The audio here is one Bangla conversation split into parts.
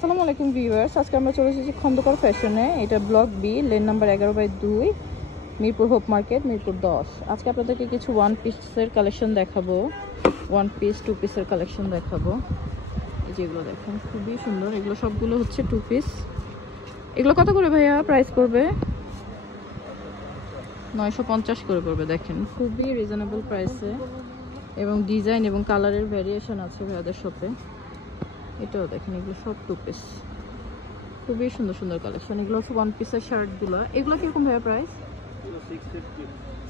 আসসালামু আলাইকুম ভিউয়ার্স, আজকে আমরা চলে এসেছি খন্দকার ফ্যাশনে। এটা block B, lane number 11/2, Mirpur hope market, Mirpur 10। আজকে আপনাদেরকে কিছু ওয়ান পিসের কালেকশন দেখাবো, ওয়ান পিস টু পিসের কালেকশন দেখাবো। এই যেগুলো দেখেন খুবই সুন্দর, এগুলো সবগুলো হচ্ছে টু পিস। এগুলো কত করে ভাইয়া প্রাইস পড়বে? 950 করে পড়বে। দেখেন খুবই রিজনেবল প্রাইসে এবং ডিজাইন এবং কালারের ভ্যারিয়েশন আছে ভাইয়াদের শপে। এটাও দেখেন, এগুলো সব টু পিস, খুবই সুন্দর সুন্দর কালেকশন। এগুলো হচ্ছে ওয়ান পিসের শার্টগুলো। এগুলো কিরকম ভাইয়া প্রাইস?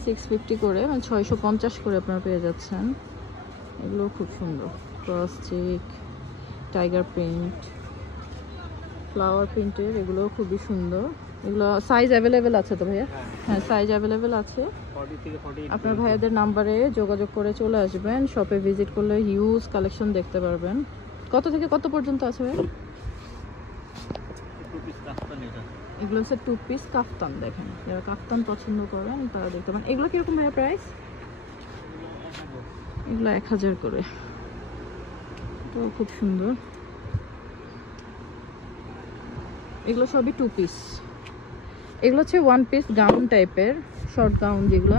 650 করে, মানে 650 করে আপনারা পেয়ে যাচ্ছেন। এগুলো খুব সুন্দর, cross check, tiger print, flower প্রিন্টের, এগুলো খুবই সুন্দর। এগুলো সাইজ অ্যাভেলেবেল আছে তো ভাইয়া? হ্যাঁ, সাইজ অ্যাভেলেবেল আছে। আপনার ভাইয়াদের নাম্বারে যোগাযোগ করে চলে আসবেন, শপে ভিজিট করলে হিউজ কালেকশন দেখতে পারবেন। কত থেকে কত পর্যন্ত আছে ভাই? এগুলো হচ্ছে টু পিস কাফতান। দেখেন, যারা কাফতান পছন্দ করেন তারা দেখতে পারেন। এগুলো কিরকম ভাইয়া প্রাইস? এগুলো 1000 করে। তো খুব সুন্দর, এগুলো সবই টু পিস। এগুলো হচ্ছে ওয়ান পিস গাউন টাইপের, শর্ট গাউন যেগুলো।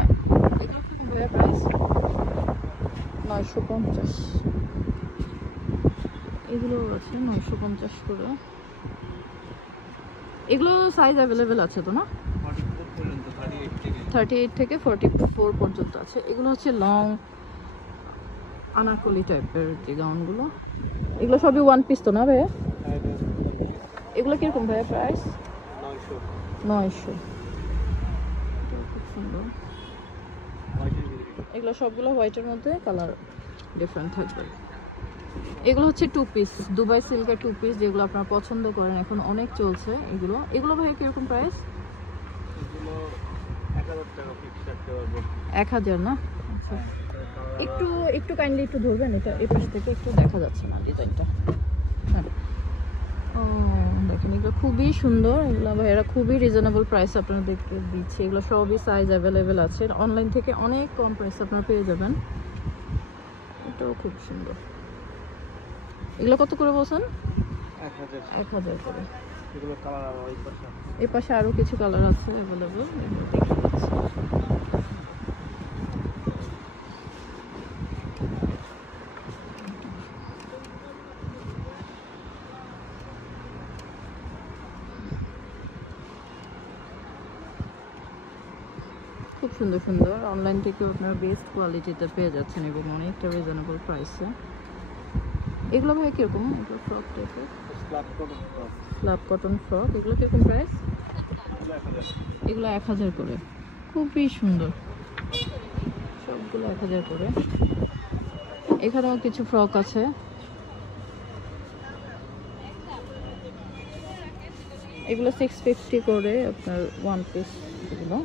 এগুলো কিরকম ভাইয়া প্রাইস? 950। এগুলো আছে 950 করে। এগুলো সাইজ অ্যাভেলেবেল আছে তো না? 38 থেকে 44 পর্যন্ত আছে। এগুলো হচ্ছে লং আনারকলি টাইপের যে গাউনগুলো। এগুলো সবই ওয়ান পিস তো না ভাইয়া? এগুলো কিরকম ভাইয়া প্রাইস? 900। খুব সুন্দর। এগুলো সবগুলো হোয়াইটের মধ্যে, কালার ডিফারেন্ট থাকবে। এগুলো হচ্ছে টু পিস, দুবাই সিল্কের টু পিস, যেগুলো আপনারা পছন্দ করেন, এখন অনেক চলছে এগুলো। এগুলো ভাইয়া কিরকম প্রাইস? 1000 না? আচ্ছা, একটু একটু কাইন্ডলি একটু ধরবেন, এটা এই পাশ থেকে একটু দেখা যাচ্ছে না ডিজাইনটা। হ্যাঁ, ও দেখেন, এগুলো খুবই সুন্দর। এগুলো ভাইয়ারা খুবই রিজনেবল প্রাইস আপনাদেরকে দিচ্ছে। এগুলো সবই সাইজ অ্যাভেলেবেল আছে, অনলাইন থেকে অনেক কম প্রাইস আপনারা পেয়ে যাবেন। এটাও খুব সুন্দর। এগুলো কত করে বলছেন? 1000 করে। এই পাশে আরো কিছু কালার আছে অ্যাভেলেবল, এগুলো দেখে দিচ্ছি। খুব সুন্দর সুন্দর, অনলাইন থেকে আপনারা বেস্ট কোয়ালিটিতে পেয়ে যাচ্ছেন এবং অনেকটা রিজনেবল প্রাইসে। এগুলো ভাই কিরকম? এগুলো ফ্রক টাইপের, স্ল্যাব কটন ফ্রক। এগুলো কিরকম প্রাইস? এগুলো 1000 করে। খুবই সুন্দর, সবগুলো 1000 করে। এখানেও কিছু ফ্রক আছে। এগুলো 650 করে আপনার ওয়ান পিস। এগুলো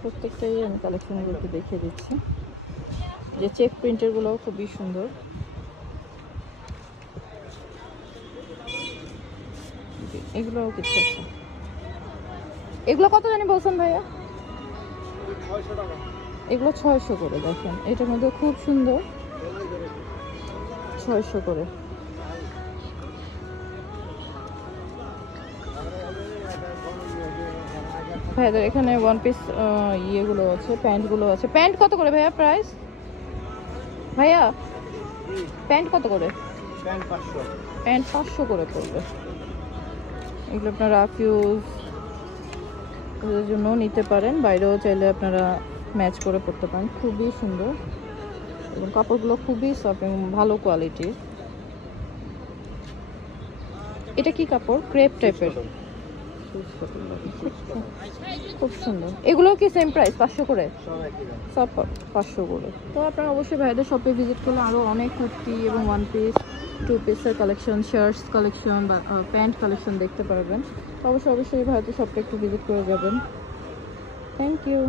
প্রত্যেকটাই আমি কালেকশনগুলোকে দেখিয়ে দিচ্ছি। যে চেক প্রিন্টেরগুলোও খুবই সুন্দর। এগুলোও কিছু আছে। এগুলো কত জানি বলছেন ভাইয়া? এগুলো 600 করে। দেখেন, এটার মধ্যে খুব সুন্দর, 600 করে। ভাইয়াদের এখানে ওয়ান পিস ইয়েগুলো আছে, প্যান্টগুলো আছে। প্যান্ট কত করে ভাইয়া প্রাইস? ভাইয়া প্যান্ট কত করে? প্যান্ট 500 করে পড়বে। এগুলো আপনারা রাফ ইউজ এর জন্য নিতে পারেন, বাইরেও চাইলে আপনারা ম্যাচ করে পড়তে পারেন। খুবই সুন্দর এবং কাপড়গুলো খুবই সফট এবং ভালো কোয়ালিটির। এটা কি কাপড়? ক্রেপ টাইপের, খুব সুন্দর। এগুলো কি সেম প্রাইস? 500 করে সব? 500 করে। তো আপনারা অবশ্যই ভাইদের শপে ভিজিট করলে আরও অনেক কুর্তি এবং ওয়ান পিস টু পিসের কালেকশন, শার্টস কালেকশন বা প্যান্ট কালেকশন দেখতে পারবেন। অবশ্যই ভাইদের শপটা একটু ভিজিট করে যাবেন। Thank you.